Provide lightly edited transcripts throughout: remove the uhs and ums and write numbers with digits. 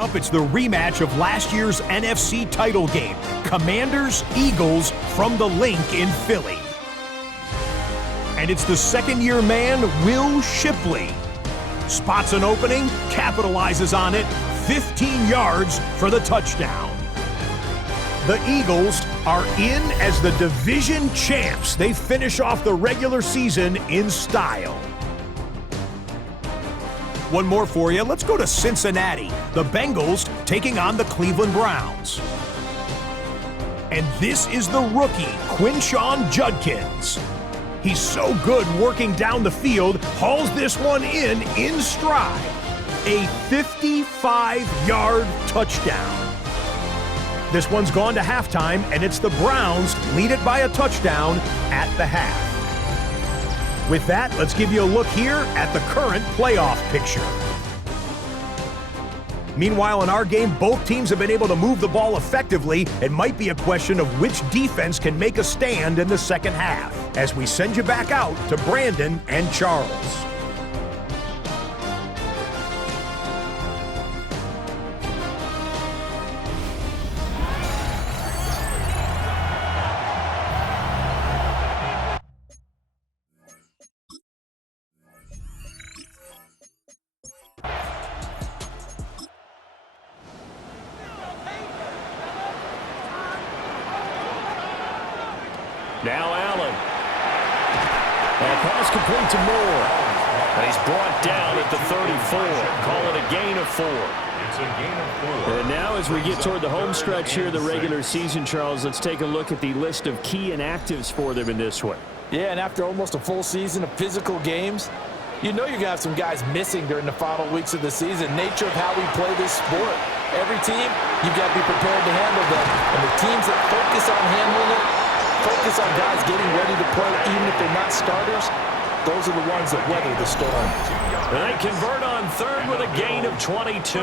Up, it's the rematch of last year's NFC title game. Commanders-Eagles from the Link in Philly. And it's the second-year man, Will Shipley. Spots an opening, capitalizes on it, 15 yards for the touchdown. The Eagles are in as the division champs. They finish off the regular season in style. One more for you. Let's go to Cincinnati. The Bengals taking on the Cleveland Browns. And this is the rookie, Quinshon Judkins. He's so good working down the field, hauls this one in stride. A 55-yard touchdown. This one's gone to halftime, and it's the Browns lead it by a touchdown at the half. With that, let's give you a look here at the current playoff picture. Meanwhile, in our game, both teams have been able to move the ball effectively. It might be a question of which defense can make a stand in the second half, as we send you back out to Brandon and Charles. Now Allen. And pass complete to Moore. And he's brought down at the 34. Call it a gain of 4. It's a gain of 4. And now as we get toward the home stretch here of the regular season, Charles, let's take a look at the list of key inactives for them in this one. Yeah, and after almost a full season of physical games, you know you're going to have some guys missing during the final weeks of the season. Nature of how we play this sport. Every team, you've got to be prepared to handle them. And the teams that focus on handling it, focus on guys getting ready to play even if they're not starters, those are the ones that weather the storm. And they convert on third with a gain of 22.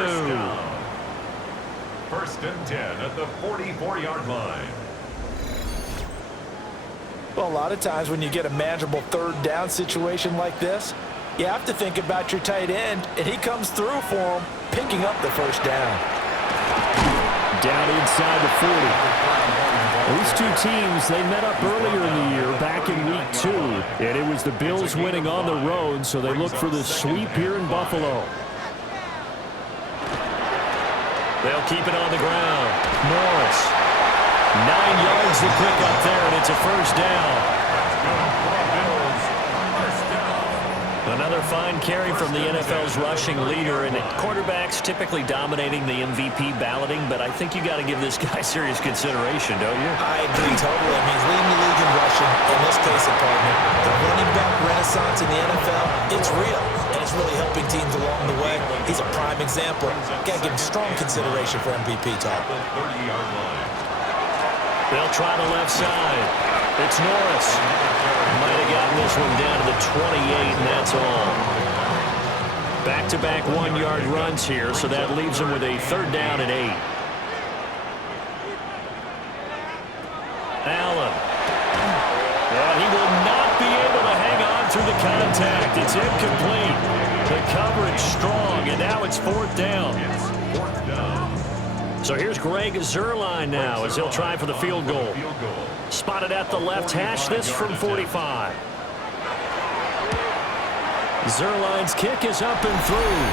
First and 10 at the 44-yard line. Well, a lot of times when you get a manageable third down situation like this, you have to think about your tight end, and he comes through for him, picking up the first down. Down inside the 40. These two teams, they met up earlier in the year, back in week 2. And it was the Bills winning on the road, so they look for the sweep here in Buffalo. They'll keep it on the ground. Norris. 9 yards to pick up there, and it's a first down. Another fine carry from the NFL's rushing leader, and quarterbacks typically dominating the MVP balloting, but I think you got to give this guy serious consideration, don't you? I agree totally. I mean, he's leading the league in rushing. In this case, apartment, the running back renaissance in the NFL, it's real, and it's really helping teams along the way. He's a prime example. Got to give him strong consideration for MVP talk. They'll try the left side. It's Norris. Might have gotten this one down to the 28, and that's all. Back-to-back 1-yard runs here, so that leaves them with a third down and 8. Allen. And he will not be able to hang on through the contact. It's incomplete. The coverage strong, and now it's fourth down. So here's Greg Zuerlein now as he'll try for the field goal. Spotted at the left hash, this from 45. Zuerlein's kick is up and through.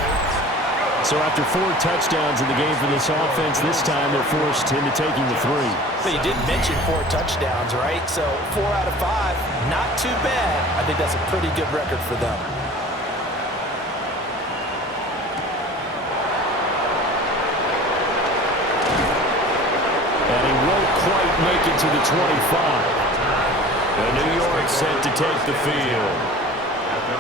So after 4 touchdowns in the game for this offense, this time they're forced into taking the 3. But you did mention 4 touchdowns, right? So 4 out of 5, not too bad. I think that's a pretty good record for them. Quite make it to the 25. And New York set to take the field.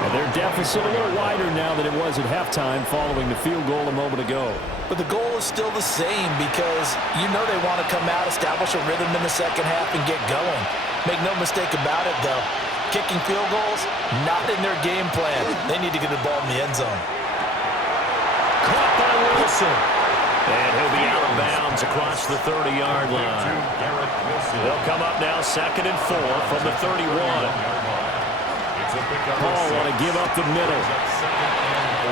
And their deficit a little wider now than it was at halftime following the field goal a moment ago. But the goal is still the same because you know they want to come out, establish a rhythm in the second half, and get going. Make no mistake about it, though. Kicking field goals, not in their game plan. They need to get the ball in the end zone. Caught by Wilson. And he'll be out of bounds across the 30-yard line. They'll come up now 2nd and 4 from the 31. Paul want to give up the middle.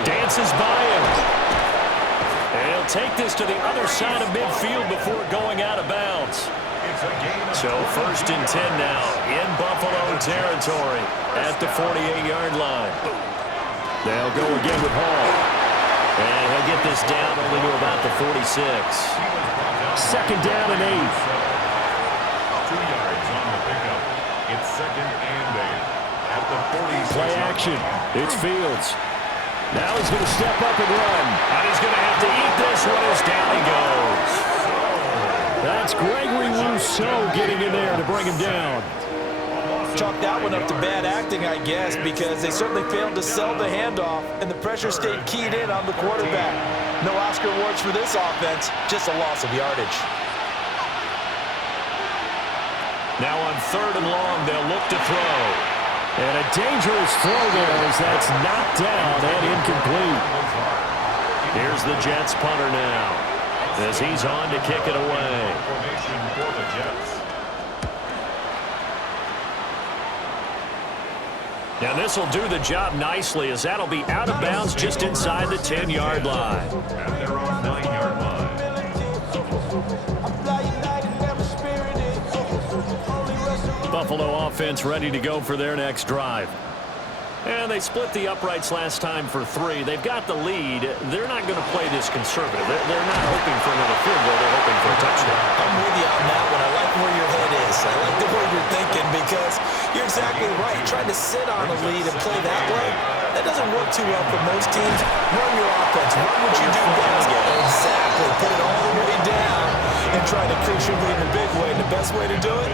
Dances by him. And he'll they'll take this to the other side of midfield before going out of bounds. So 1st and 10 now in Buffalo territory at the 48-yard line. They'll go again with Hall. And he'll get this down only to about the 46. 2nd down and 8. 2 yards on the pickup. It's 2nd and 8 at the 46. Play action. It's Fields. Now he's going to step up and run. And he's going to have to eat this one as down he goes. That's Gregory Rousseau getting in there to bring him down. Chalk that one up to bad acting, I guess, because they certainly failed to sell the handoff, and the pressure stayed keyed in on the quarterback. No Oscar awards for this offense, just a loss of yardage. Now on 3rd and long, they'll look to throw. And a dangerous throw there as that's knocked down and incomplete. Here's the Jets punter now as he's on to kick it away. Formation for the Jets. Now this will do the job nicely as that'll be out of bounds just inside the 10-yard line. At their own 9-yard line. Buffalo offense ready to go for their next drive. And they split the uprights last time for 3. They've got the lead. They're not going to play this conservative. They're not hoping for another field goal. They're hoping for a touchdown. I'm with you on that one. I like where your head is. I like the way you're thinking because you're exactly right. Trying to sit on a lead and play that way, that doesn't work too well for most teams. Run your offense. Run what you do best. Exactly. Put it all the way down and try to crush your lead in a big way. And the best way to do it,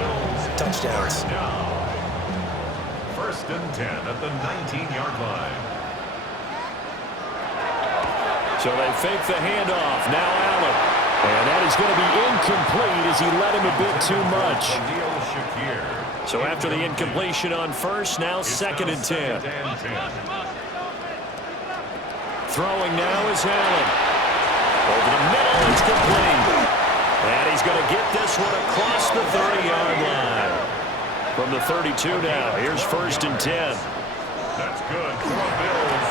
touchdowns. 1st and 10 at the 19-yard line. So they fake the handoff. Now Allen. And that is going to be incomplete as he let him a bit too much. So after the incompletion on 1st, now 2nd and 10. Throwing now is Allen. Over the middle, it's complete. And he's going to get this one across the 30-yard line. From the 32 now, here's 1st and 10. That's good for the Bills.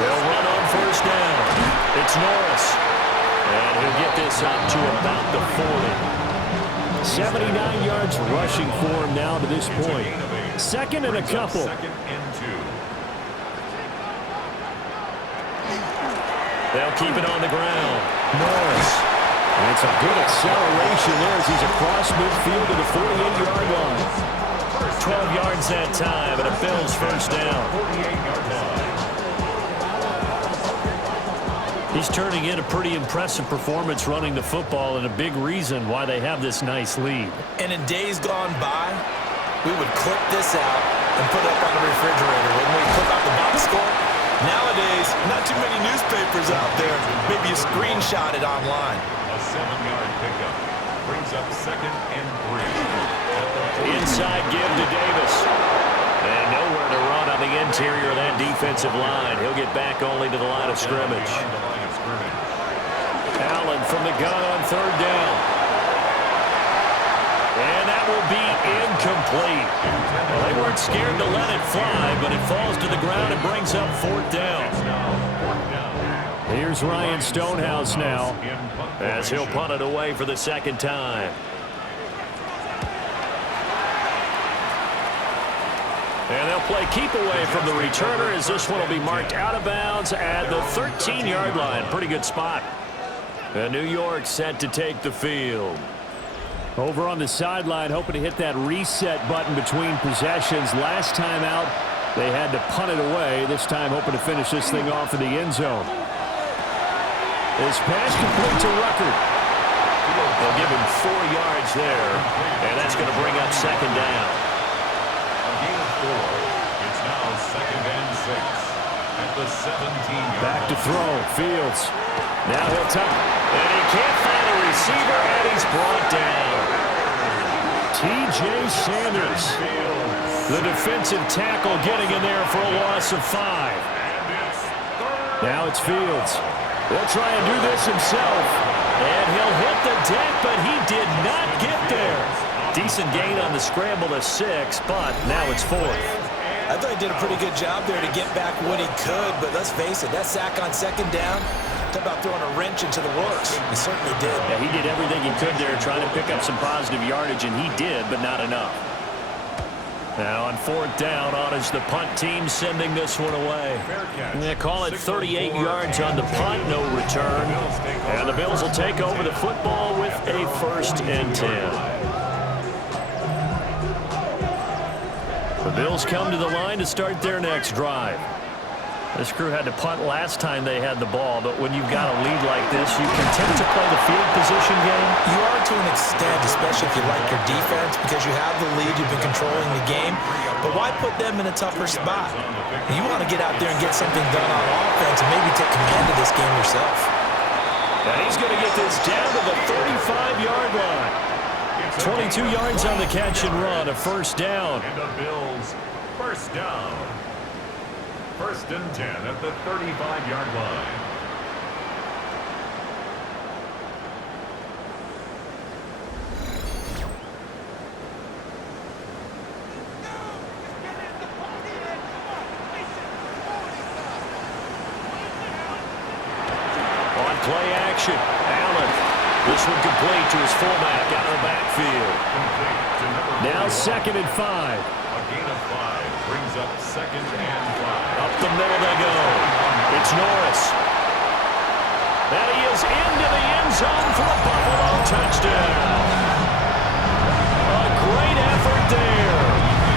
They'll run on 1st down. It's Norris. And he'll get this up to about the 40. 79 yards rushing for him now to this point. 2nd and a couple. 2nd and 2. They'll keep it on the ground. Norris. And it's a good acceleration there as he's across midfield to the 48-yard line. 12 yards that time, and a Bills 1st down. 48-yard line. He's turning in a pretty impressive performance running the football, and a big reason why they have this nice lead. And in days gone by, we would clip this out and put it up on the refrigerator when we clip out the box score. Nowadays, not too many newspapers out there. Maybe you screenshot it online. A 7-yard pickup brings up 2nd and 3. Inside give to Davis. And nowhere to run on the interior of that defensive line. He'll get back only to the line of scrimmage. Allen from the gun on 3rd down. And that will be incomplete. Well, they weren't scared to let it fly, but it falls to the ground and brings up 4th down. Here's Ryan Stonehouse now as he'll punt it away for the 2nd time. And they'll play keep away from the returner as this one will be marked out of bounds at the 13-yard line. Pretty good spot. And New York set to take the field. Over on the sideline, hoping to hit that reset button between possessions. Last time out, they had to punt it away. This time hoping to finish this thing off in the end zone. This pass complete to Ruckert. They'll give him 4 yards there. And that's going to bring up 2nd down. It's now 2nd and 6 at the 17-yard line. Back to throw. Fields. Now he'll tuck. And he can't find a receiver, and he's brought down. T.J. Sanders, the defensive tackle, getting in there for a loss of 5. Now it's Fields. He'll try and do this himself. And he'll hit the deck, but he did not get there. Decent gain on the scramble to 6, but now it's 4th. I thought he did a pretty good job there to get back what he could, but let's face it, that sack on 2nd down, Talk about throwing a wrench into the works. He certainly did. Yeah, he did everything he could there trying to pick up some positive yardage, and he did, but not enough. Now on 4th down, on is the punt team sending this one away. They call it 38 yards on the punt, no return. And the Bills will take over the football with a 1st and 10. The Bills come to the line to start their next drive. This crew had to punt last time they had the ball, but when you've got a lead like this, you continue to play the field position game. You are to an extent, especially if you like your defense, because you have the lead, you've been controlling the game. But why put them in a tougher spot? You want to get out there and get something done on offense and maybe take command of this game yourself. And he's going to get this down to the 35-yard line. 22 yards on the catch and run, a 1st down. And the Bills, 1st down. 1st and 10 at the 35-yard line. On play action, Allen. This one complete to his fullback out of the backfield. Now 2nd and 5. A gain of 5 brings up 2nd and 5. Up the middle they go. It's Norris. And he is into the end zone for a Buffalo touchdown. A great effort there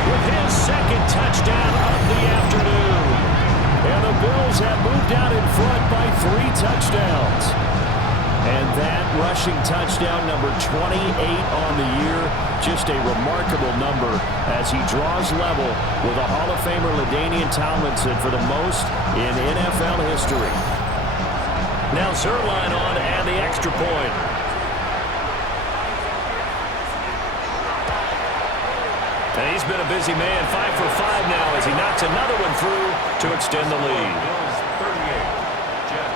with his 2nd touchdown of the afternoon. And the Bills have moved out in front by 3 touchdowns. And that rushing touchdown, number 28 on the year, just a remarkable number as he draws level with a Hall of Famer LaDainian Tomlinson for the most in NFL history. Now Zuerlein on and the extra point. And he's been a busy man, 5 for 5 now as he knocks another one through to extend the lead.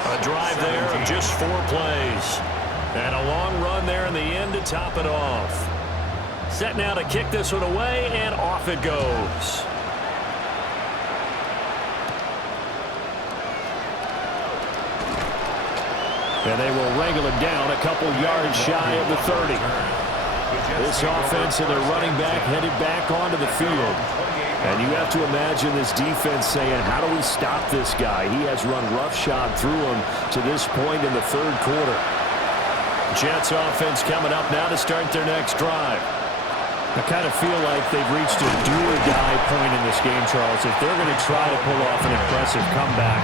A drive there of just 4 plays. And a long run there in the end to top it off. Set now to kick this one away, and off it goes. And they will wrangle it down a couple yards shy of the 30. This offense and their running back headed back onto the field. And you have to imagine this defense saying, how do we stop this guy? He has run roughshod through him to this point in the 3rd quarter. Jets offense coming up now to start their next drive. I kind of feel like they've reached a do-or-die point in this game, Charles. If they're going to try to pull off an impressive comeback,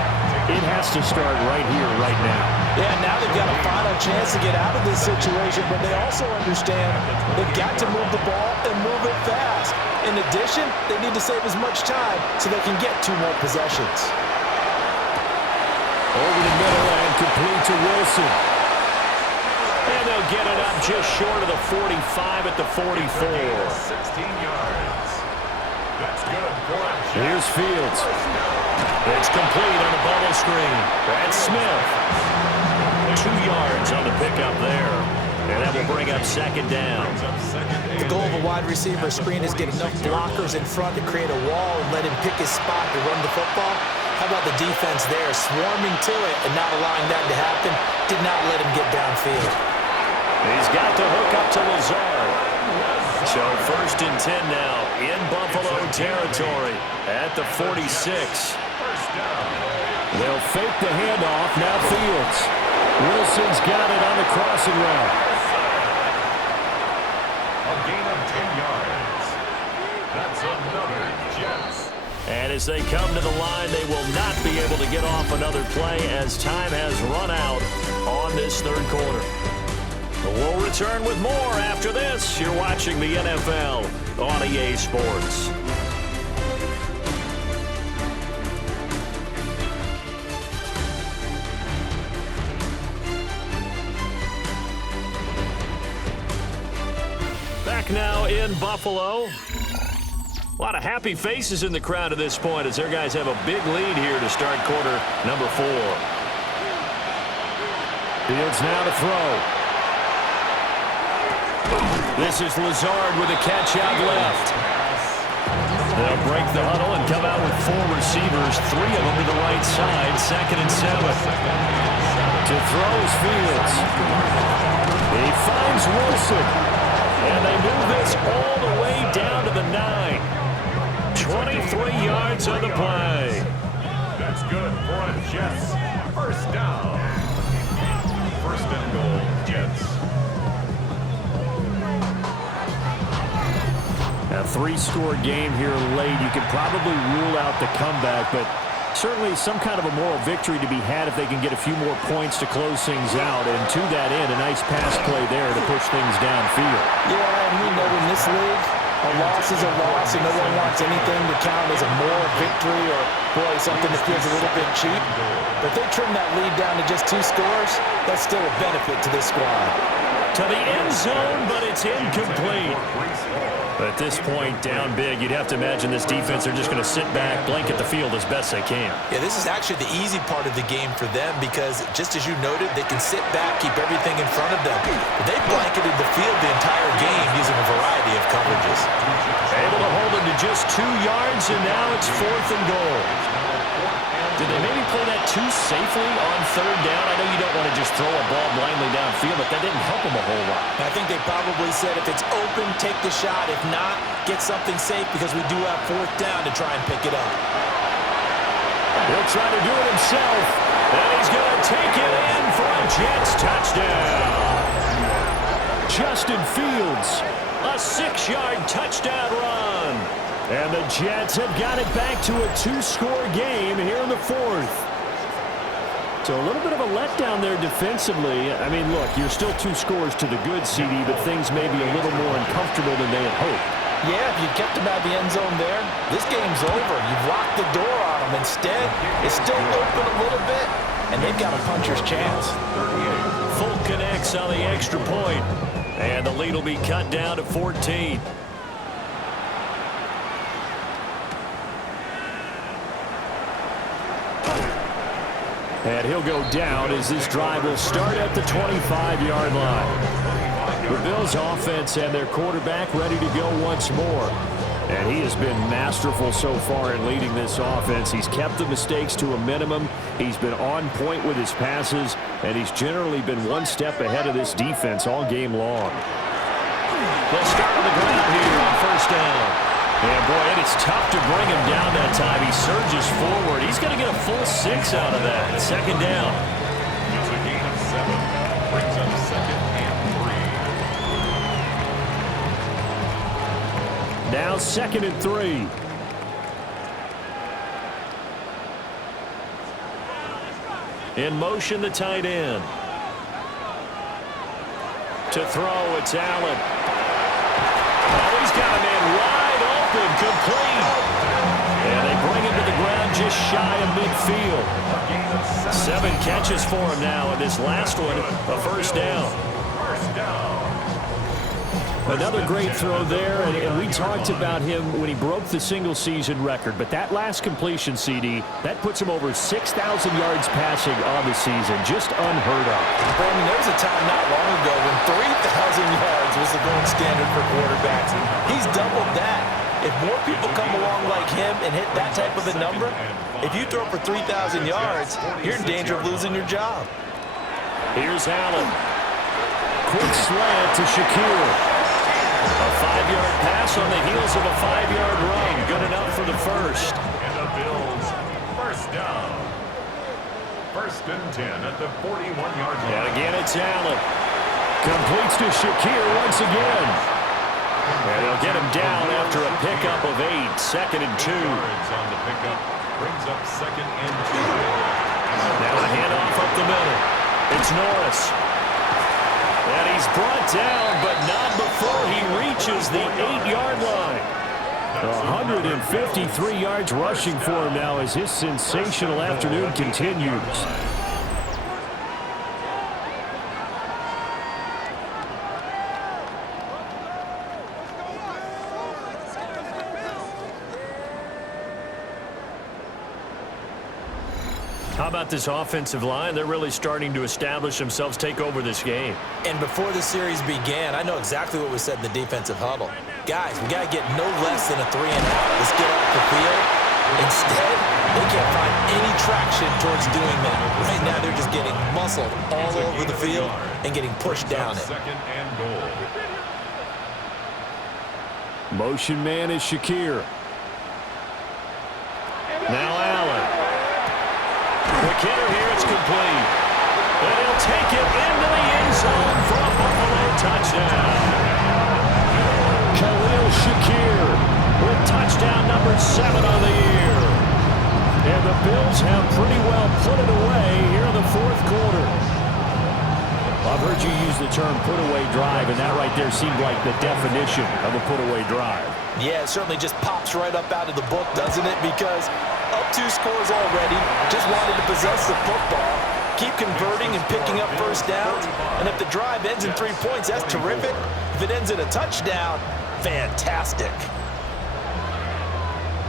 it has to start right here, right now. Yeah, now they've got a final chance to get out of this situation, but they also understand they've got to move the ball and move it fast. In addition, they need to save as much time so they can get 2 more possessions. Over the middle and complete to Wilson. And they'll get it up just short of the 45 at the 44. 16 yards. That's good for a Jet. Here's Fields. It's complete on the bubble screen. That's Smith. 2 yards on the pickup there. And that will bring up 2nd down. The goal of a wide receiver screen is get enough blockers in front to create a wall and let him pick his spot to run the football. How about the defense there, swarming to it and not allowing that to happen? Did not let him get downfield. He's got to hook up to Lazard. So 1st and 10 now in Buffalo territory at the 46. They'll fake the handoff. Now Fields. Wilson's got it on the crossing route. A gain of 10 yards. That's another Jets. And as they come to the line, they will not be able to get off another play as time has run out on this 3rd quarter. We'll return with more after this. You're watching the NFL on EA Sports. Back now in Buffalo. A lot of happy faces in the crowd at this point as their guys have a big lead here to start quarter number 4. Fields now to throw. This is Lazard with a catch out left. They'll break the huddle and come out with 4 receivers, 3 of them to the right side, 2nd and 7. To throw is Fields. He finds Wilson. And they move this all the way down to the 9. 23 yards on the play. That's good for a Jets. First down. First and goal, Jets. A 3-score game here late. You can probably rule out the comeback, but certainly some kind of a moral victory to be had if they can get a few more points to close things out. And to that end, a nice pass play there to push things downfield. Yeah, and we know in this league, a loss is a loss, and no one wants anything to count as a moral victory or, boy, something that feels a little bit cheap. But if they trim that lead down to just 2 scores, that's still a benefit to this squad. To the end zone, but it's incomplete. But at this point, down big, you'd have to imagine this defense are just going to sit back, blanket the field as best they can. Yeah, this is actually the easy part of the game for them because, just as you noted, they can sit back, keep everything in front of them. But they blanketed the field the entire game using a variety of coverages. Able to hold them to just 2 yards, and now it's 4th and goal. Did they maybe play that too safely on 3rd down? I know you don't want to just throw a ball blindly downfield, but that didn't help them a whole lot. I think they probably said if it's open, take the shot. If not, get something safe because we do have 4th down to try and pick it up. He'll try to do it himself, and he's going to take it in for a Jets touchdown. Justin Fields, a 6-yard touchdown run. And the Jets have got it back to a 2-score game here in the 4th. So a little bit of a letdown there defensively. I mean, look, you're still 2 scores to the good, CD, but things may be a little more uncomfortable than they had hoped. Yeah, if you kept them out of the end zone there, this game's over. You've locked the door on them. Instead, it's still open a little bit, and they've got a puncher's chance. Full connects on the extra point, and the lead will be cut down to 14. And he'll go down as this drive will start at the 25-yard line. The Bills offense and their quarterback ready to go once more. And he has been masterful so far in leading this offense. He's kept the mistakes to a minimum. He's been on point with his passes, and he's generally been one step ahead of this defense all game long. They'll start on the ground here on 1st down. And, boy, it is tough to bring him down that time. He surges forward. He's going to get a full 6 out of that. 2nd down. It's a gain of 7. Brings up 2nd and 3. Now 2nd and 3. In motion, the tight end. To throw, it's Allen. Oh, he's got a man wide open, complete. And they bring him to the ground just shy of midfield. 7 catches for him now, and this last one, a 1st down. Another great throw there, and we talked about him when he broke the single-season record. But that last completion, CD, that puts him over 6,000 yards passing on the season. Just unheard of. Brandon, there was a time not long ago when 3,000 yards was the gold standard for quarterbacks. He's doubled that. If more people come along like him and hit that type of a number, if you throw for 3,000 yards, you're in danger of losing your job. Here's Allen. Quick slant to Shakir. A 5-yard pass on the heels of a 5-yard run. Good enough for the first. And the Bills, 1st down. 1st and 10 at the 41-yard line. And again, it's Allen. Completes to Shakir once again. And they'll get him down after a pickup of 8. 2nd and 2. Yards on the pickup. Brings up 2nd and 2. Now a handoff up the middle. It's Norris. And he's brought down, but not before he reaches the 8-yard line. 153 yards rushing for him now as his sensational afternoon continues. How about this offensive line? They're really starting to establish themselves, take over this game. And before the series began, I know exactly what we said in the defensive huddle. Guys, we got to get no less than a 3-and-out. Let's get off the field Instead, they can't find any traction towards doing that. Right now, they're just getting muscled all over the field and getting pushed down it. Second and goal. Motion man is Shakir. Now Allen. Quick hitter here, it's complete. And he'll take it into the end zone for a Buffalo touchdown. Khalil Shakir with touchdown number 7 on the year. And the Bills have pretty well put it away here in the fourth quarter. I've heard you use the term put-away drive, and that right there seemed like the definition of a put-away drive. Yeah, it certainly just pops right up out of the book, doesn't it? Because up 2 scores already, just wanted to possess the football, keep converting and picking up first downs. And if the drive ends in 3 points, that's terrific. If it ends in a touchdown, fantastic.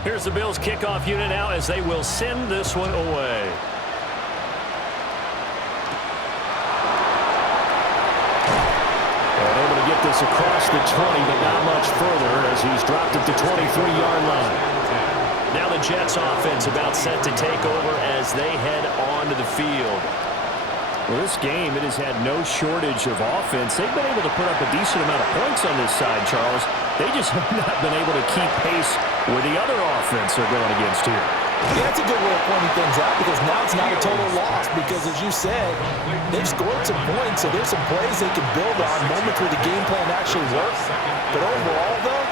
Here's the Bills kickoff unit now as they will send this one away. They're able to get this across the 20, but not much further as he's dropped it to 23-yard line. Now the Jets offense about set to take over as they head onto the field. Well, this game, it has had no shortage of offense. They've been able to put up a decent amount of points on this side, Charles. They just have not been able to keep pace where the other offense are going against here. Yeah, that's a good way of pointing things out because now it's not a total loss because, as you said, they've scored some points, so there's some plays they can build on, moments where the game plan actually works. But overall, though,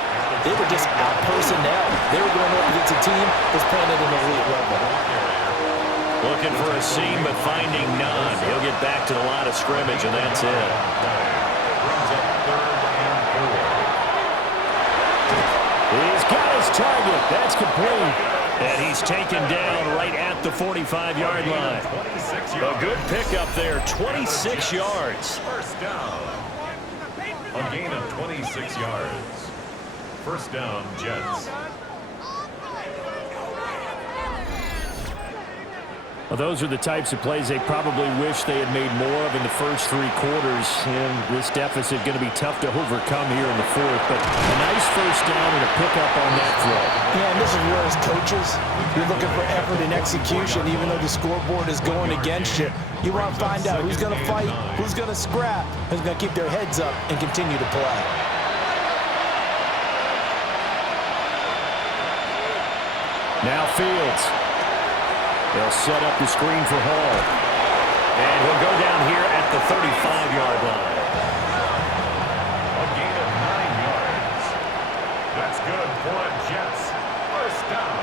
they were just out-personnel. They were going up against a team that's playing at an elite level. Looking for a seam, but finding none. He'll get back to the line of scrimmage, and that's it. Brings up third and 4. He's got his target. That's complete. And he's taken down right at the 45-yard line. A good pickup there, 26 yards. First down. A gain of 26 yards. First down, Jets. Well, those are the types of plays they probably wish they had made more of in the first 3 quarters. And this deficit going to be tough to overcome here in the fourth. But a nice first down and a pickup on that throw. Yeah, and this is where as coaches, you're looking for effort and execution, even though the scoreboard is going against you. You want to find out who's going to fight, who's going to scrap, who's going to keep their heads up and continue to play. Now Fields. They'll set up the screen for Hall. And he'll go down here at the 35-yard line. A gain of 9 yards. That's good for the Jets. First down.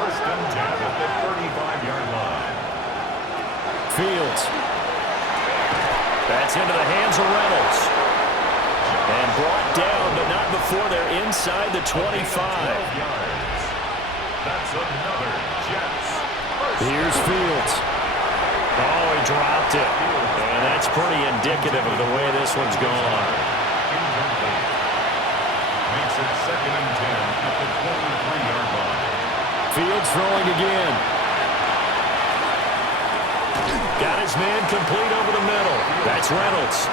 First and 10 at the 35-yard line. Fields. That's into the hands of Reynolds. And brought down, but not before they're inside the 25. Yards. That's another Jets. Here's Fields. Oh, he dropped it. And that's pretty indicative of the way this one's gone. Incomplete. Makes it second and 10 at the 23-yard line. Fields throwing again. Got his man complete over the middle. That's Reynolds.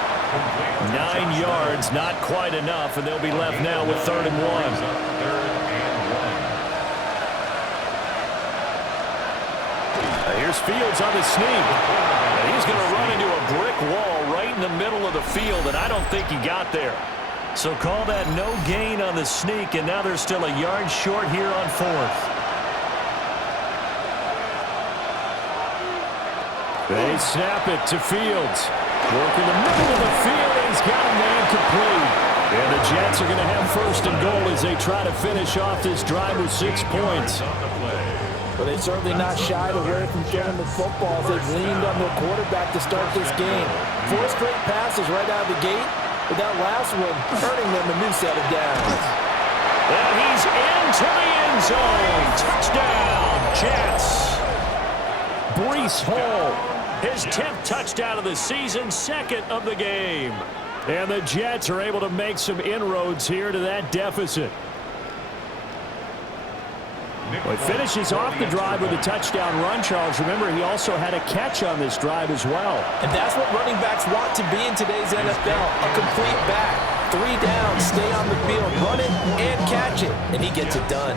9 yards, not quite enough, and they'll be left now with 3rd and 1. Third and 1. Here's Fields on the sneak. And he's going to run into a brick wall right in the middle of the field, and I don't think he got there. So call that no gain on the sneak, and now they're still a yard short here on 4th. They snap it to Fields. Work in the middle of the field, and he's got a man complete. And the Jets are going to have 1st and goal as they try to finish off this drive with 6 points. But they've certainly not shied away from throwing the football. They've leaned on their quarterback to start this game. 4 straight passes right out of the gate, with that last one earning them a new set of downs. And he's into the end zone. Touchdown, Jets. Breece Hall, his 10th touchdown of the season, 2nd of the game. And the Jets are able to make some inroads here to that deficit. Well, he finishes off the drive with a touchdown run, Charles. Remember, he also had a catch on this drive as well. And that's what running backs want to be in today's NFL, a complete back. 3 downs, stay on the field, run it, and catch it. And he gets it done.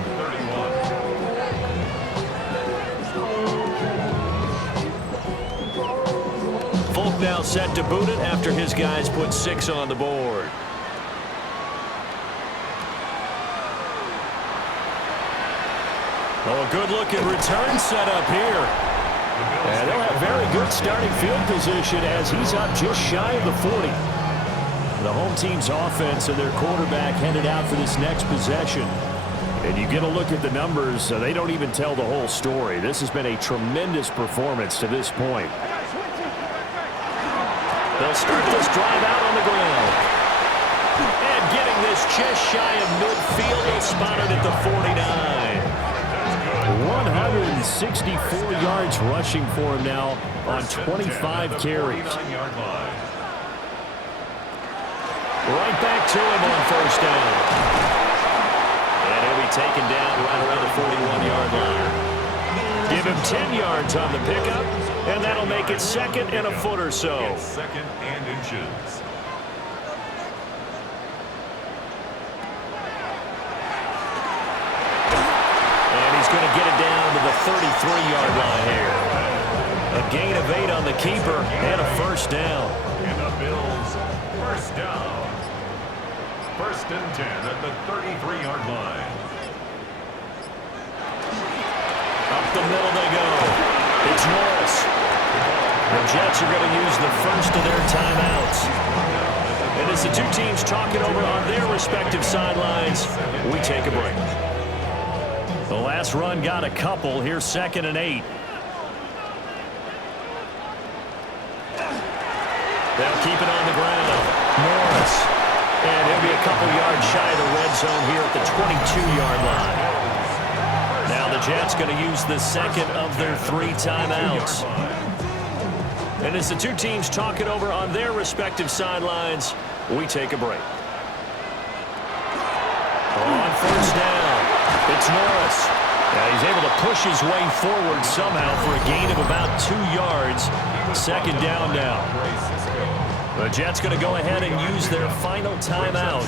now set to boot it after his guys put 6 on the board. Oh, a good-looking return set up here. And they'll have very good starting field position as he's up just shy of the 40. The home team's offense and their quarterback headed out for this next possession. And you get a look at the numbers, they don't even tell the whole story. This has been a tremendous performance to this point. They'll start this drive out on the ground. And getting this just shy of midfield, he'll spot it at the 49. 164 yards rushing for him now on 25 carries. Right back to him on first down. And he'll be taken down right around the 41-yard line. Give him 10 yards on the pickup, and that'll make it 2nd and a foot or so. 2nd and inches. Going to get it down to the 33-yard line here. A gain of 8 on the keeper and a first down. And the Bills, first down. 1st and 10 at the 33-yard line. Up the middle they go. It's Norris. The Jets are going to use the first of their timeouts. And as the two teams talk it over on their respective sidelines, we take a break. The last run got a couple. Here's 2nd and 8. They'll keep it on the ground. Norris. And he'll be a couple yards shy of the red zone here at the 22-yard line. Now the Jets going to use the 2nd of their 3 timeouts. And as the two teams talk it over on their respective sidelines, we take a break. On first down. It's Norris. Now he's able to push his way forward somehow for a gain of about 2 yards. 2nd down now. The Jets going to go ahead and use their final timeout.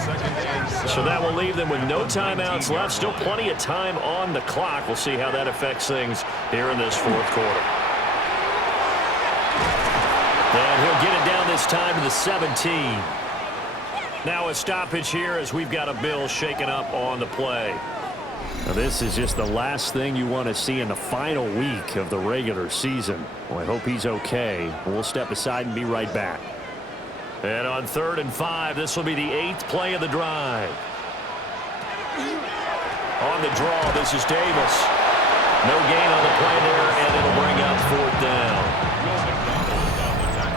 So that will leave them with no timeouts left. Still plenty of time on the clock. We'll see how that affects things here in this 4th quarter. And he'll get it down this time to the 17. Now a stoppage here as we've got a Bill shaken up on the play. Now this is just the last thing you want to see in the final week of the regular season. Well, I hope he's okay. We'll step aside and be right back. And on 3rd and 5, this will be the 8th play of the drive. On the draw, this is Davis. No gain on the play there, and it'll bring up 4th down.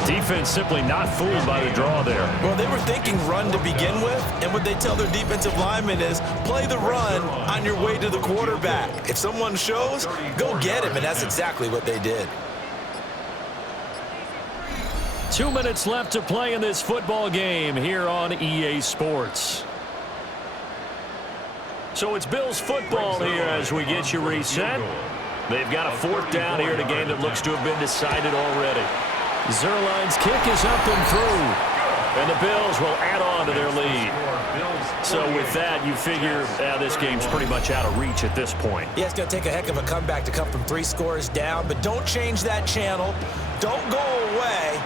Defense simply not fooled by the draw there. Well, they were thinking run to begin with, and what they tell their defensive linemen is play the run on your way to the quarterback. If someone shows, go get him, and that's exactly what they did. 2 minutes left to play in this football game here on EA Sports. So it's Bills football here as we get you reset. They've got a 4th down here in a game that looks to have been decided already. Zuerlein's kick is up and through. And the Bills will add on to their lead. So with that, you figure this game's pretty much out of reach at this point. Yeah, it's going to take a heck of a comeback to come from 3 scores down, but don't change that channel. Don't go away.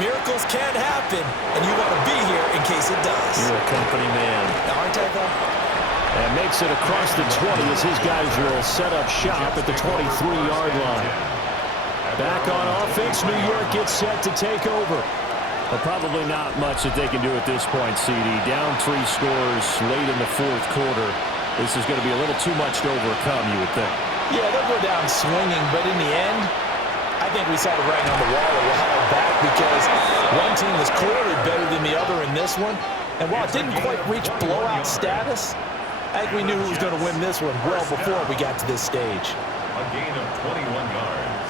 Miracles can happen, and you want to be here in case it does. You're a company man. Aren't I, though? And makes it across the 20 as his guys will set up shop at the 23-yard line. Back on offense, New York gets set to take over. But probably not much that they can do at this point, CD. Down 3 scores late in the 4th quarter. This is going to be a little too much to overcome, you would think. Yeah, they'll go down swinging, but in the end, I think we saw the writing on the wall a while back because one team was clearly better than the other in this one. And while it didn't quite reach blowout status, I think we knew who was going to win this one well before we got to this stage. A gain of 21 yards.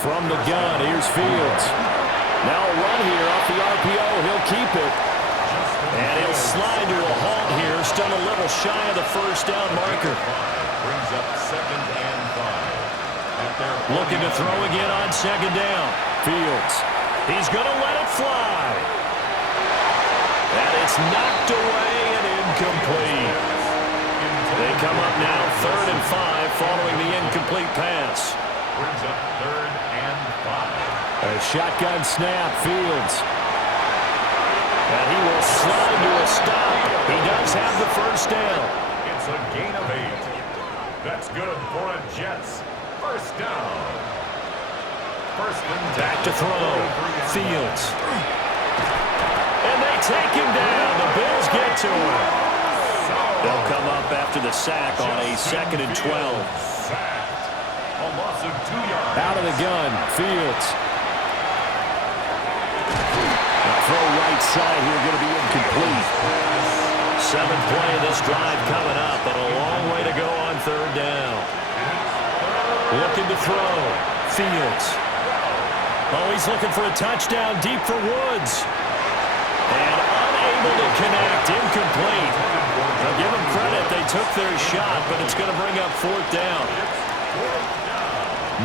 From the gun, here's Fields. Now a run here off the RPO. He'll keep it. And he'll slide to a halt here. Still a little shy of the first down marker. Brings up 2nd and 5. Looking to throw again on 2nd down. Fields. He's going to let it fly. And it's knocked away and incomplete. They come up now 3rd and 5 following the incomplete pass. Brings up 3rd and 5. A shotgun snap, Fields. And he will slide to a stop. He does have the first down. It's a gain of 8. That's good for a Jets. First down. First and 10. Back to throw. Fields. And they take him down. The Bills get to him. They'll come up after the sack on a 2nd and 12. Sacked. A loss of 2 yards. Out of the gun, Fields. The throw right side here going to be incomplete. 7th play of this drive coming up, but a long way to go on 3rd down. Looking to throw. Fields. Oh, he's looking for a touchdown deep for Woods. And unable to connect, incomplete. Now give them credit, they took their shot, but it's going to bring up 4th down.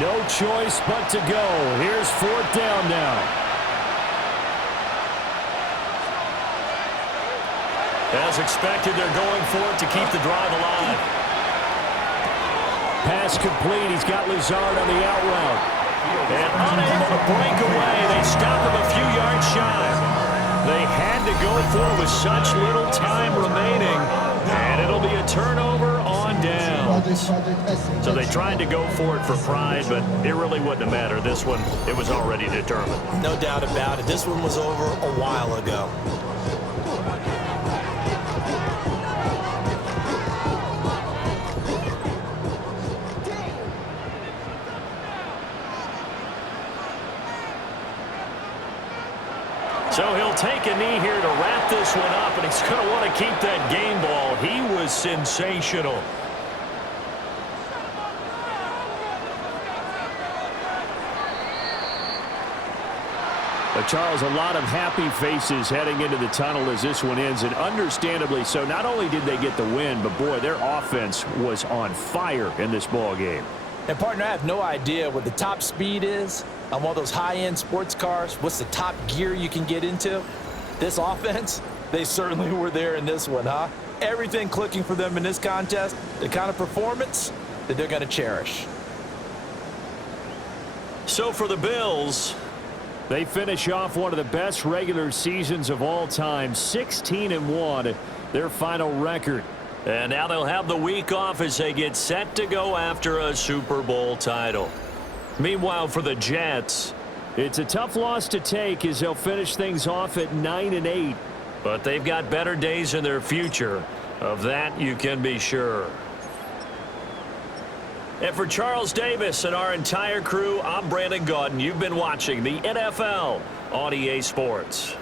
No choice but to go. Here's 4th down now. As expected, they're going for it to keep the drive alive. Pass complete. He's got Lazard on the out route. And unable to break away. They stop him a few yards shy. They had to go for it with such little time remaining. And it'll be a turnover on downs. So they tried to go for it for pride, but it really wouldn't have mattered. This one, it was already determined. No doubt about it. This one was over a while ago. So he'll take a knee here to wrap this one up, and he's going to want to keep that game ball. He was sensational. But Charles, a lot of happy faces heading into the tunnel as this one ends, and understandably so. Not only did they get the win, but boy, their offense was on fire in this ball game. And, partner, I have no idea what the top speed is on one of those high-end sports cars. What's the top gear you can get into? This offense, they certainly were there in this one, huh? Everything clicking for them in this contest, the kind of performance that they're going to cherish. So for the Bills, they finish off one of the best regular seasons of all time, 16-1, their final record. And now they'll have the week off as they get set to go after a Super Bowl title. Meanwhile, for the Jets, it's a tough loss to take as they'll finish things off at 9-8. But they've got better days in their future. Of that, you can be sure. And for Charles Davis and our entire crew, I'm Brandon Gaudin. You've been watching the NFL on EA Sports.